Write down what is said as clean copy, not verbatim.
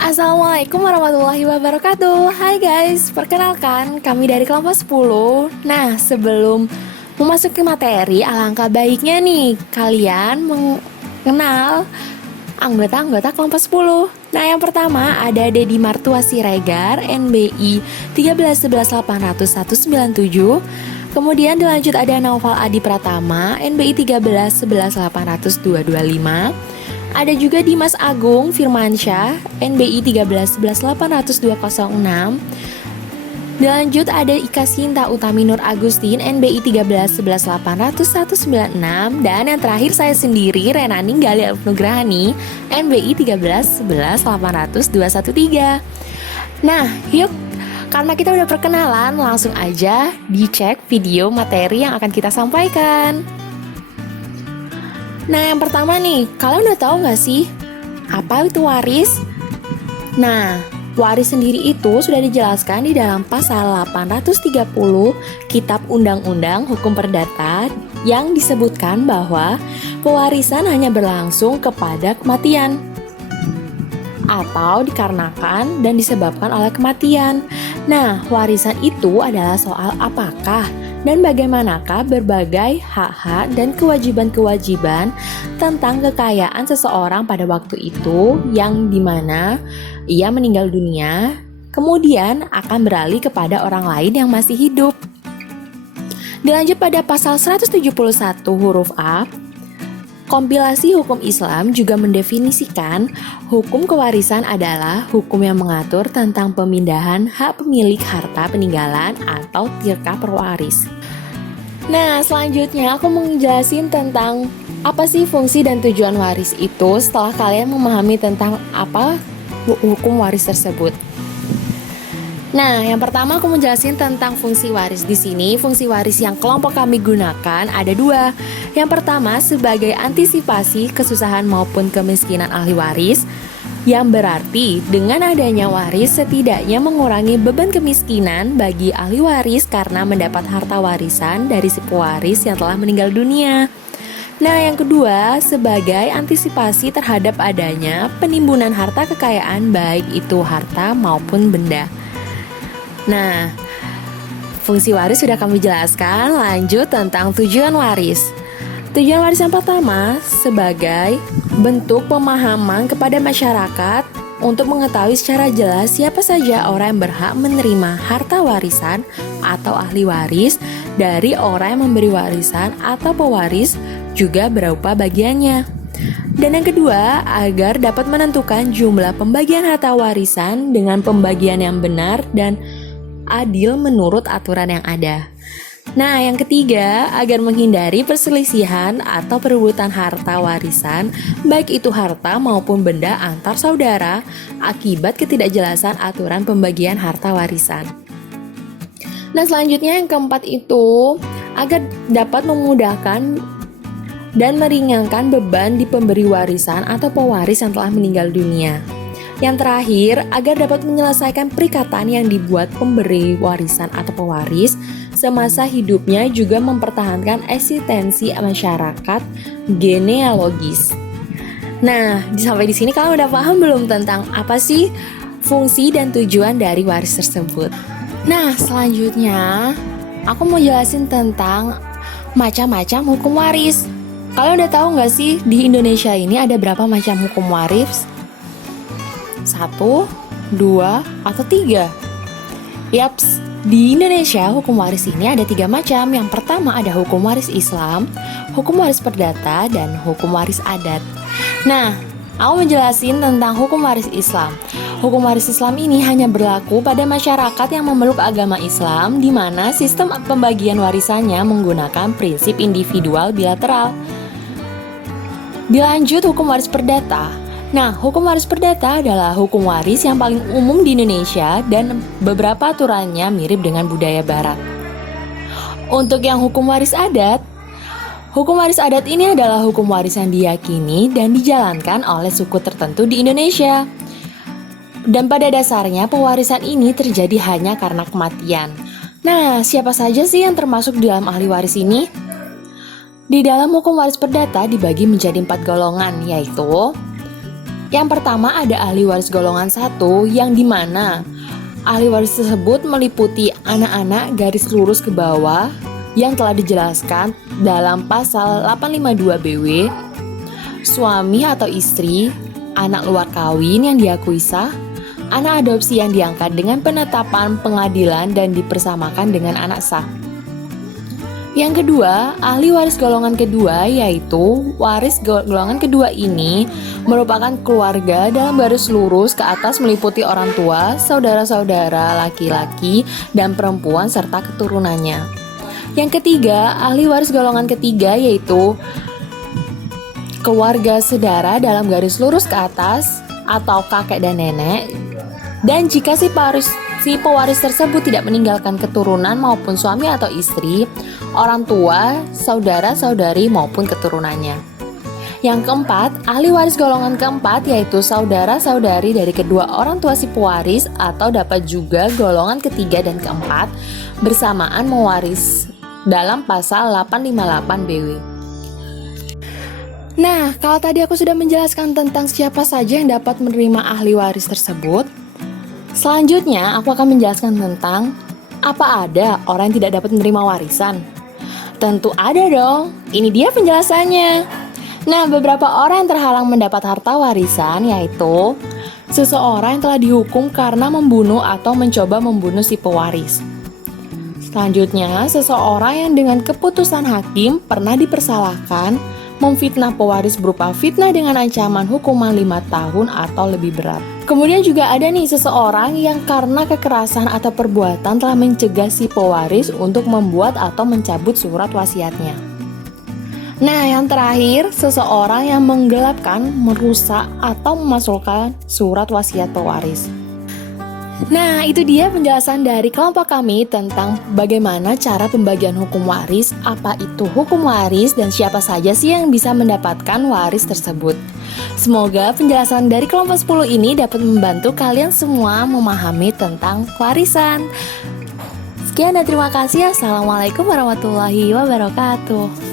Assalamualaikum warahmatullahi wabarakatuh. Hai guys, perkenalkan kami dari kelompok 10. Nah, sebelum memasuki materi, alangkah baiknya nih kalian mengenal anggota-anggota kelompok 10. Nah, yang pertama ada Dedi Martua Siregar, NBI 1311897. Kemudian dilanjut ada Naufal Adi Pratama, NBI 131180225. Ada juga Dimas Agung Firmansyah, NBI 131180206. Dilanjut ada Ika Sinta Utami Nur Agustin, NBI 131180196. Dan yang terakhir saya sendiri, Renani Gali Nugrahani, NBI 131180213. Nah, yuk, karena kita udah perkenalan, langsung aja dicek video materi yang akan kita sampaikan. Nah, yang pertama nih, kalian udah tahu nggak sih apa itu waris? Nah, waris sendiri itu sudah dijelaskan di dalam pasal 830 Kitab Undang-Undang Hukum Perdata yang disebutkan bahwa pewarisan hanya berlangsung kepada kematian atau dikarenakan dan disebabkan oleh kematian. Nah, warisan itu adalah soal apakah dan bagaimanakah berbagai hak-hak dan kewajiban-kewajiban tentang kekayaan seseorang pada waktu itu yang dimana ia meninggal dunia, kemudian akan beralih kepada orang lain yang masih hidup. Dilanjut pada pasal 171 huruf A, kompilasi hukum Islam juga mendefinisikan hukum kewarisan adalah hukum yang mengatur tentang pemindahan hak pemilik harta peninggalan atau tirkah pewaris. Nah, selanjutnya aku mau ngejelasin tentang apa sih fungsi dan tujuan waris itu setelah kalian memahami tentang apa hukum waris tersebut. Nah, yang pertama aku mau jelasin tentang fungsi waris di sini. Fungsi waris yang kelompok kami gunakan ada dua. Yang pertama sebagai antisipasi kesusahan maupun kemiskinan ahli waris, yang berarti dengan adanya waris setidaknya mengurangi beban kemiskinan bagi ahli waris karena mendapat harta warisan dari si pewaris yang telah meninggal dunia. Nah, yang kedua sebagai antisipasi terhadap adanya penimbunan harta kekayaan baik itu harta maupun benda. Nah, fungsi waris sudah kami jelaskan, lanjut tentang tujuan waris. Tujuan waris yang pertama sebagai bentuk pemahaman kepada masyarakat untuk mengetahui secara jelas siapa saja orang yang berhak menerima harta warisan atau ahli waris dari orang yang memberi warisan atau pewaris juga berupa bagiannya. Dan yang kedua, agar dapat menentukan jumlah pembagian harta warisan dengan pembagian yang benar dan adil menurut aturan yang ada. Nah, yang ketiga, agar menghindari perselisihan atau perebutan harta warisan, baik itu harta maupun benda antar saudara, akibat ketidakjelasan aturan pembagian harta warisan. Nah, selanjutnya yang keempat itu, agar dapat memudahkan dan meringankan beban di pemberi warisan atau pewaris yang telah meninggal dunia. Yang terakhir, agar dapat menyelesaikan perikatan yang dibuat pemberi warisan atau pewaris semasa hidupnya juga mempertahankan eksistensi masyarakat genealogis. Nah, sampai di sini kalian udah paham belum tentang apa sih fungsi dan tujuan dari waris tersebut? Nah, selanjutnya aku mau jelasin tentang macam-macam hukum waris. Kalian udah tahu nggak sih di Indonesia ini ada berapa macam hukum waris? 1, 2, atau 3? Yaps, di Indonesia hukum waris ini ada 3 macam. Yang pertama ada hukum waris Islam, hukum waris perdata, dan hukum waris adat. Nah, aku menjelasin tentang hukum waris Islam. Hukum waris Islam ini hanya berlaku pada masyarakat yang memeluk agama Islam, di mana sistem pembagian warisannya menggunakan prinsip individual bilateral. Dilanjut hukum waris perdata. Nah, hukum waris perdata adalah hukum waris yang paling umum di Indonesia dan beberapa aturannya mirip dengan budaya barat. Untuk yang hukum waris adat ini adalah hukum waris yang diyakini dan dijalankan oleh suku tertentu di Indonesia. Dan pada dasarnya pewarisan ini terjadi hanya karena kematian. Nah, siapa saja sih yang termasuk di dalam ahli waris ini? Di dalam hukum waris perdata dibagi menjadi 4 golongan, yaitu Yang pertama ada ahli waris golongan 1 yang dimana ahli waris tersebut meliputi anak-anak garis lurus ke bawah yang telah dijelaskan dalam pasal 852 BW, suami atau istri, anak luar kawin yang diakui sah, anak adopsi yang diangkat dengan penetapan pengadilan dan dipersamakan dengan anak sah. Yang kedua, ahli waris golongan kedua yaitu waris golongan kedua ini merupakan keluarga dalam garis lurus ke atas meliputi orang tua, saudara-saudara laki-laki dan perempuan serta keturunannya. Yang ketiga, ahli waris golongan ketiga yaitu keluarga sedara dalam garis lurus ke atas atau kakek dan nenek. Dan jika si pewaris tersebut tidak meninggalkan keturunan maupun suami atau istri, orang tua, saudara-saudari maupun keturunannya. Yang keempat, ahli waris golongan keempat yaitu saudara-saudari dari kedua orang tua si pewaris atau dapat juga golongan ketiga dan keempat bersamaan mewaris dalam pasal 858 BW. Nah, kalau tadi aku sudah menjelaskan tentang siapa saja yang dapat menerima ahli waris tersebut, selanjutnya aku akan menjelaskan tentang apa ada orang yang tidak dapat menerima warisan. Tentu ada dong, ini dia penjelasannya. Nah, beberapa orang yang terhalang mendapat harta warisan yaitu seseorang yang telah dihukum karena membunuh atau mencoba membunuh si pewaris. Selanjutnya, seseorang yang dengan keputusan hakim pernah dipersalahkan memfitnah pewaris berupa fitnah dengan ancaman hukuman 5 tahun atau lebih berat. Kemudian juga ada nih seseorang yang karena kekerasan atau perbuatan telah mencegah si pewaris untuk membuat atau mencabut surat wasiatnya. Nah, yang terakhir, seseorang yang menggelapkan, merusak, atau memasukkan surat wasiat pewaris. Nah, itu dia penjelasan dari kelompok kami tentang bagaimana cara pembagian hukum waris, apa itu hukum waris, dan siapa saja sih yang bisa mendapatkan waris tersebut. Semoga penjelasan dari kelompok 10 ini dapat membantu kalian semua memahami tentang warisan. Sekian dan terima kasih. Assalamualaikum warahmatullahi wabarakatuh.